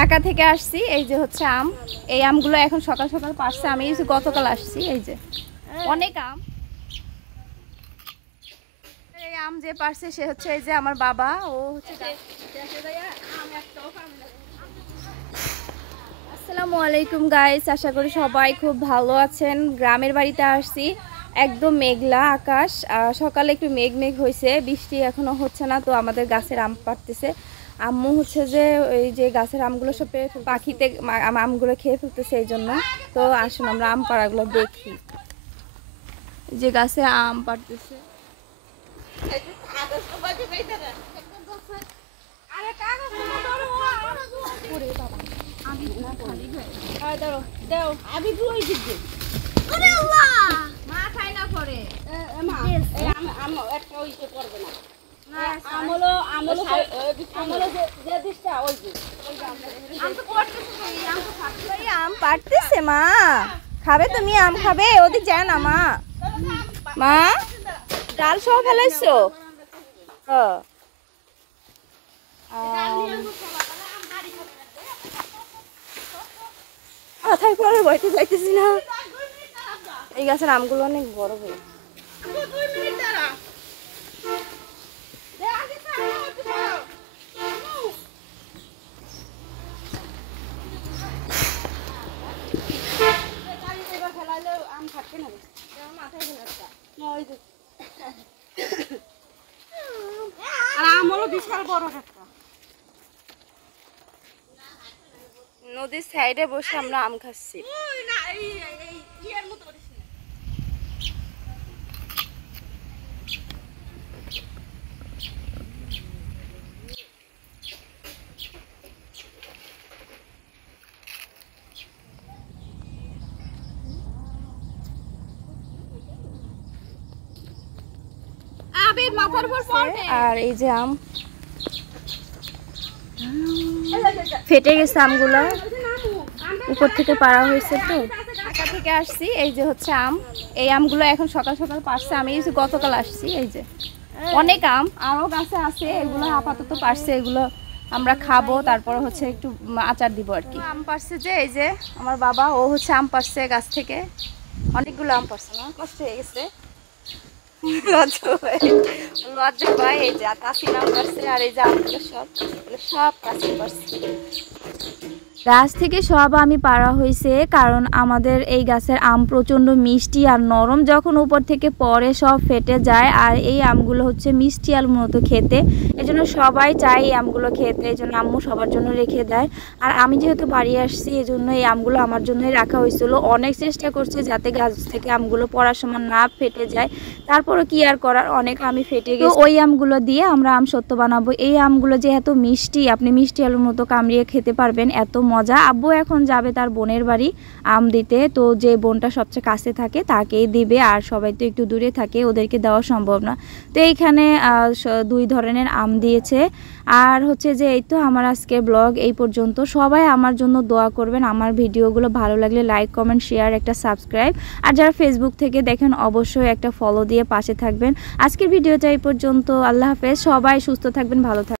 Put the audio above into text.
ঢাকা থেকে আসছি। এই যে হচ্ছে আম, এই আমগুলো এখন সকাল সকাল পারছে। আমি গতকাল আসছি। এই যে অনেক আম। এই আম যে পারছে সে হচ্ছে এই যে আমার বাবা। ও হচ্ছে আসসালামু আলাইকুম গাইস, আশা করি সবাই খুব ভালো আছেন। গ্রামের বাড়িতে আসছি, একদম মেঘলা আকাশ। সকালে একটু মেঘ মেঘ হয়েছে, বৃষ্টি এখনো হচ্ছে না। তো আমাদের গাছের আম পাড়তেছে আম্মু। হচ্ছে যে ওই যে গাছের আমগুলো সব পাখিতে আমগুলো খেয়ে ফেলতেছে, এই জন্য। তো আসুন আমরা আম পাড়াগুলো দেখি। যে গাছে আম পাড়তেছে, আম পাড়তেছে। মা খাবে? তুমি আম খাবে? ওদিক যায় না মা। মা ডাল সহ ফেলাইছো? মাথায় পরে বইতে যাইতেছি না। এই গাছের আমগুলো অনেক বড় বড়। নদীর সাইডে বসে আমরা আম খাচ্ছি। আর এই যে আম ফেটে গেছে, আমগুলা উপর থেকে পাড়া হয়েছে। তো ঢাকা থেকে আসছি। এই যে হচ্ছে আম, এই আমগুলো এখন সকাল সকাল পারছে। আমি গতকাল আসছি। এই যে অনেক আম আরো গাছে আছে, এগুলো আপাতত পারছে। এগুলো আমরা খাবো, তারপরে হচ্ছে একটু আচার দিব আর কি। আম পারছে যে এই যে আমার বাবা, ও হচ্ছে আম পারছে গাছ থেকে। অনেকগুলো আম পারছে, না কষ্ট হয়ে গেছে। লজ্জা পায়। এই যে কাশির আম পারছে, আর এই যে আমগুলো সব কাশি পারছে। গাছ থেকে সব আমি পাড়া হয়েছে, কারণ আমাদের এই গাছের আম প্রচণ্ড মিষ্টি আর নরম। যখন উপর থেকে পরে সব ফেটে যায়। আর এই আমগুলো হচ্ছে মিষ্টি আলুর মতো খেতে, এজন্য সবাই চায় এই আমগুলো খেতে। এই জন্য আম্মু সবার জন্য রেখে দেয়। আর আমি যেহেতু বাড়ি আসছি, এই জন্য এই আমগুলো আমার জন্যই রাখা হয়েছিল। অনেক চেষ্টা করছে যাতে গাছ থেকে আমগুলো পড়ার সময় না ফেটে যায়, তারপরে কি আর করার, অনেক আমি ফেটে গেছে। ওই আমগুলো দিয়ে আমরা আম সত্য বানাবো। এই আমগুলো যে এত মিষ্টি, আপনি মিষ্টি আলুর মতো কামড়িয়ে খেতে পারবেন, এত মজা। আব্বু এখন যাবে তার বোনের বাড়ি আম দিতে। তো যে বোনটা সবচেয়ে কাছে থাকে তাকেই দিবে, আর সবাই তো একটু দূরে থাকে, ওদেরকে দেওয়া সম্ভব না। তো এইখানে 2 ধরনের আম দিয়েছে। আর হচ্ছে যে এই তো আমার আজকে ব্লগ এই পর্যন্ত। সবাই আমার জন্য দোয়া করবেন। আমার ভিডিওগুলো ভালো লাগলে লাইক, কমেন্ট, শেয়ার, একটা সাবস্ক্রাইব। আর যারা ফেসবুক থেকে দেখেন অবশ্যই একটা ফলো দিয়ে পাশে থাকবেন। আজকের ভিডিওটা এই পর্যন্ত। আল্লাহ হাফেজ। সবাই সুস্থ থাকবেন, ভালো থাকবেন।